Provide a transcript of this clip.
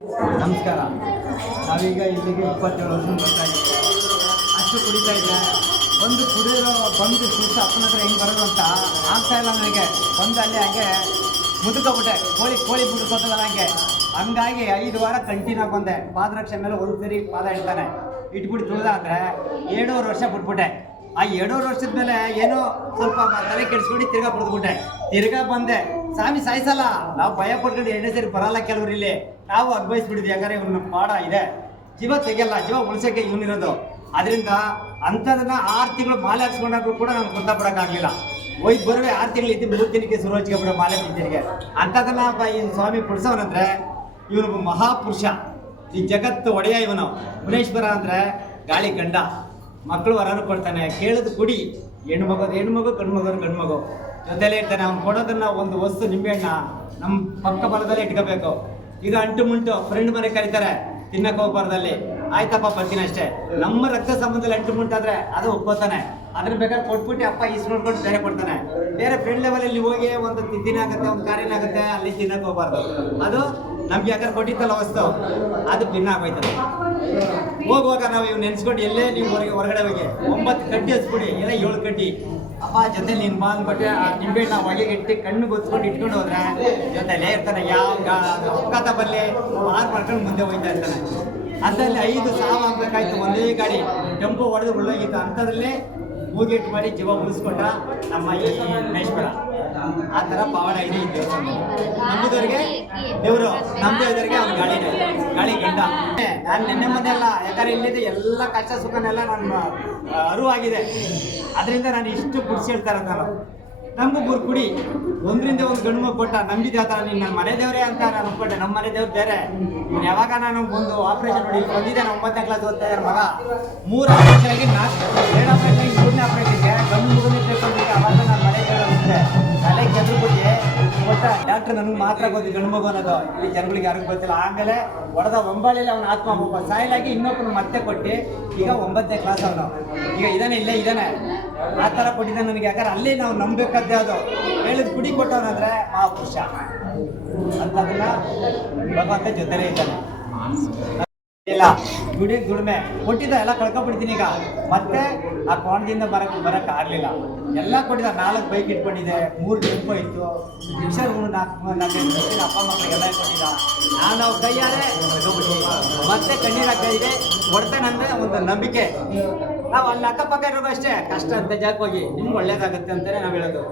ನಮಸ್ಕಾರ. ನಾವೀಗ ಇಲ್ಲಿಗೆ 27 ವರ್ಷ ಬರ್ತಾ ಇದ್ದೀವಿ. ಅಷ್ಟು ಕುಡಿತಾ ಇದ್ದೆ. ಒಂದು ಕುಡಿಯೋ ಬಂದು ಸುತ್ತ ಅಪ್ಪನ ಹತ್ರ ಹೆಂಗೆ ಬರೋದು ಅಂತ ಆಗ್ತಾ ಇಲ್ಲ ನನಗೆ. ಬಂದು ಅಲ್ಲಿ ಹಾಗೆ ಮುದುಕೋಬಿಟ್ಟೆ, ಕೋಳಿ ಮುದುಕೋತಲ್ಲ ಹಂಗಾಗಿ 5 ವಾರ ಕಂಟಿನ್ಯೂ ಬಂದೆ. ಪಾದರಕ್ಷೆ ಮೇಲೆ ಒಂದು ಸರಿ ಪಾದ ಇಡ್ತಾನೆ ಇಟ್ಬಿಟ್ಟು ತುಳಿದಾದ್ರೆ 7 ವರ್ಷ ಬಿಟ್ಬಿಟ್ಟೆ. ಆ 7 ವರ್ಷದ ಮೇಲೆ ಏನೋ ಸ್ವಲ್ಪ ತಲೆ ಕೆಡಿಸ್ಕೊಂಡು ತಿರ್ಗಾ ಬಂದೆ. ಸ್ವಾಮಿ ಸಾಯಿಸಲ್ಲ, ನಾವು ಭಯ ಪಡ್ಕೊಂಡು 2 ಸರಿ ಬರಲ್ಲ. ಕೆಲವರು ಇಲ್ಲಿ ನಾವು ಅನುಭವಿಸ್ಬಿಟ್ಟಿದ್ವಿ. ಯಾಕಂದ್ರೆ ಇವನ್ನ ಪಾಠ ಇದೆ, ಜೀವ ತೆಗೆಯಲ್ಲ, ಜೀವ ಉಳಿಸೋಕ್ಕೆ ಇವನಿರೋದು. ಅದರಿಂದ ಅಂಥದನ್ನ 6 ತಿಂಗಳು ಮಾಲೆ ಹಾಕ್ಸ್ಕೊಂಡಾದ್ರು ಕೂಡ ನಾನು ಗೊತ್ತಾಗ್ಬಿಡೋಕ್ಕಾಗಲಿಲ್ಲ. ಹೋಯ್ತು ಬರುವೆ 6 ತಿಂಗಳು ಇದ್ದು 3 ದಿನಕ್ಕೆ ಶುರು ಹಚ್ಕೊಬಿಡೋ ಮಾಲೆ ಬಿದ್ದಿರಿಗೆ. ಅಂಥದನ್ನ ಈ ಸ್ವಾಮಿ ಪುಡ್ಸವನಂದ್ರೆ ಇವನು ಮಹಾಪುರುಷ, ಈ ಜಗತ್ತು ಒಡೆಯ ಇವನು. ಮುನೇಶ್ವರ ಅಂದರೆ ಗಾಳಿ ಗಂಡ, ಮಕ್ಕಳು ವರನು ಕೊಡ್ತಾನೆ. ಕೇಳೋದು ಕುಡಿ, ಹೆಣ್ಮಗು ಗಂಡು ಮಗು ಜೊತೆಲೇ ಇರ್ತಾನೆ. ಅವ್ನು ಕೊಡೋದನ್ನ ಒಂದು ವಸ್ತು ನಿಂಬೆಹಣ್ಣ ನಮ್ಮ ಪಕ್ಕ ಬಲದಲ್ಲೇ ಇಟ್ಕೋಬೇಕು. ಈಗ ಅಂಟು ಮುಂಟು ಫ್ರೆಂಡ್ ಮನೆ ಕರೀತಾರೆ, ತಿನ್ನಕ್ಕೆ ಹೋಗ್ಬಾರ್ದಲ್ಲಿ, ಆಯ್ತಪ್ಪ ಬರ್ತೀನಿ ಅಷ್ಟೇ. ನಮ್ಮ ರಕ್ತ ಸಂಬಂಧದಲ್ಲಿ ಅಂಟು ಮುಂಟಾದ್ರೆ ಅದು ಒಪ್ಕೋತಾನೆ. ಅದ್ರ ಬೇಕಾದ್ರೆ ಕೊಟ್ಬಿಟ್ಟು ಅಪ್ಪ ನೋಡ್ಕೊಂಡು ಬೇರೆ ಕೊಡ್ತಾನೆ. ಬೇರೆ ಫ್ರೆಂಡ್ ಲೆವೆಲಲ್ಲಿ ಹೋಗಿ ಒಂದು ದಿನ ಆಗುತ್ತೆ, ಒಂದು ಕಾರ್ಯನ ಆಗುತ್ತೆ, ಅಲ್ಲಿ ತಿನ್ನಕ್ಕೆ ಹೋಗ್ಬಾರ್ದು. ಅದು ನಮ್ಗೆ ಯಾಕಂದ್ರೆ ಕೊಟ್ಟಿತ್ತಲ್ಲ ವಸ್ತು, ಅದು ಭಿನ್ನ ಆಗೋಯ್ತದೆ. ಹೋಗುವಾಗ ನಾವು ಇವ್ ನೆನ್ಸ್ಕೊಂಡು ಎಲ್ಲೇ ನೀವು ಹೊರಗಡೆ ಹೋಗಿ 9 ಕಡ್ಡಿ ಹಚ್ಬಿಡಿ, ಇಲ್ಲ 7 ಕಡ್ಡಿ ಅಪ್ಪ ಜೊತೆ ನೀನು ಬಾ ಅಂದ್ಬಿಟ್ಟು ಆ ನಿಂಬೆಹಣ್ಣ ಹೊಗೆಗೆ ಇಟ್ಟು ಕಣ್ಣು ಗೊತ್ಕೊಂಡು ಇಟ್ಕೊಂಡು ಹೋದ್ರೆ ಜೊತೆಲೇ ಇರ್ತಾನೆ. ಯಾವ ಅಪಘಾತ ಬರಲಿ ಮಾಡ್ಕೊಂಡು ಮುಂದೆ ಹೋಗ್ತಾ ಇರ್ತಾನೆ. ಅದರಲ್ಲಿ 5 ಸಾವು ಆಗ್ಬೇಕಾಯ್ತು. ಒಂದೇ ಗಾಡಿ ಟೆಂಪೋ ಹೊಡೆದು ಉಳ್ಳೋಗಿತ್ತು. ಅಂಥದ್ರಲ್ಲೇ ಮೂಗೇಟ್ ಮಾಡಿ ಜೀವ ಉಳಿಸ್ಕೊಂಡ ನಮ್ಮ ಈ ಗಣೇಶ್ವರ. ಆ ಥರ ಪವಾಡ ಇದೆ ಈ ದೇವಸ್ಥಾನ. ನಂಬಿದವ್ರಿಗೆ ದೇವರು, ನಂಬಿದವರಿಗೆ ಅವ್ನ ಗಾಳಿ ಗಂಡ. ನಾನು ನೆನ್ನೆ ಮೊನ್ನೆ ಅಲ್ಲ, ಯಾಕಂದ್ರೆ ಇಲ್ಲಿದೆ ಎಲ್ಲ ಕಷ್ಟ ಸುಖನೆಲ್ಲ ನನ್ನ ಅರಿವಾಗಿದೆ. ಅದರಿಂದ ನಾನು ಇಷ್ಟು ಕುಡಿಸಿ ಹೇಳ್ತಾ ಇರೋದು. ನಾನು ನಮಗೂ 3 ಕುಡಿ, 1ರಿಂದ 1 ಗಂಡು ಮಗು ಕೊಟ್ಟ. ನಂಬಿದ್ದೆ ಆ ಥರ. ನೀನು ನನ್ನ ಮನೆ ದೇವರೇ ಅಂತ ನಾನು ಅನ್ಕೊಂಡೆ. ನಮ್ಮ ಮನೆ ದೇವ್ರು ಬೇರೆ. ಯಾವಾಗ ನಾನು ಒಂದು ಆಪ್ರೇಷನ್ ನೋಡಿ ಬಂದಿದ್ದೆ, ನಾನು 9ನೇ ಕ್ಲಾಸ್ ಓದ್ತಾ ಇರೋ ಮಗ. 3 ಆಪ್ರೇಷನ್ ಆಗಿ 2 ಆಪ್ರೇಷನ್ 3ನೇ ಆಪ್ರೇಷನ್ಗೆ ಗಂಡು ಮಗುನೇ ತಿಳ್ಕೊಂಡಿದ್ದೆ. ಅವಾಗ ನಾನು ಮನೆ ದೇವರಿದ್ದೆ ತಲೆ ಕೆದ್ರುಬಿಟ್ಟು ಕೊಟ್ಟ. ಡಾಕ್ಟ್ರ್ ನನಗೆ ಮಾತ್ರ ಗೊತ್ತು ಗಂಡು ಮಗು ಅನ್ನೋದು, ಇಲ್ಲಿ ಜನಗಳಿಗೆ ಯಾರಿಗೂ ಗೊತ್ತಿಲ್ಲ. ಆಮೇಲೆ ಹೊಡೆದ ಒಂಬಾಳಿಯಲ್ಲಿ ಅವನ ಆತ್ಮ ಒಬ್ಬ ಸಾಯಲಾಗಿ ಇನ್ನೊಬ್ಬನು ಮತ್ತೆ ಕೊಟ್ಟು ಈಗ 9ನೇ ಕ್ಲಾಸ್ ಅವನು. ಈಗ ಇಲ್ಲೇ ಇದ್ದಾನೆ. ಆ ಥರ ಕೊಟ್ಟಿದ್ದಾನೆ ನನಗೆ. ಯಾಕಂದ್ರೆ ಅಲ್ಲಿ ನಾವು ನಂಬಬೇಕಾದ್ದೇ ಅದು. ಹೇಳಿದ ಕುಡಿ ಕೊಟ್ಟವನಂದ್ರೆ ಮಹಾಪುರುಷ ಅಂತದನ್ನ ಭಗವಂತ ಜೊತೆಲೇ ಇದ್ದಾನೆ. ಇಲ್ಲ ದುಡಿಮೆ ಕೊಟ್ಟಿದ್ದ ಎಲ್ಲ ಕಳ್ಕೊಬಿಡ್ತೀನಿ. ಈಗ ಮತ್ತೆ ಆ ಕೋಣದಿಂದ ಬರಕ್ಕೆ ಆಗಲಿಲ್ಲ. ಎಲ್ಲ ಕೊಟ್ಟಿದ್ದ. 4 ಬೈಕ್ ಇಟ್ಕೊಂಡಿದ್ದೆ, 3 ಟೆಂಪೋ ಇತ್ತು, ರಿಕ್ಷಾಗಳು 4 ಅಪ್ಪ ಮಕ್ಕಳಿಗೆಲ್ಲ ಕೊಟ್ಟಿದ್ದ. ನಾವು ಕೈಯಾರೆ ಮತ್ತೆ ಕಣ್ಣೀರಾಗ್ತಾ ಇದೆ. ಹೊಡ್ತಾನಂದ್ರೆ ಒಂದು ನಂಬಿಕೆ. ನಾವು ಅಲ್ಲಿ ಅಕ್ಕಪಕ್ಕ ಇರೋದು ಅಷ್ಟೇ. ಕಷ್ಟ ಅಂತ ಜಾಕ್ ಹೋಗಿ ನಿಮ್ಗೆ ಒಳ್ಳೇದಾಗುತ್ತೆ ಅಂತಲೇ ನಾವು ಹೇಳೋದು.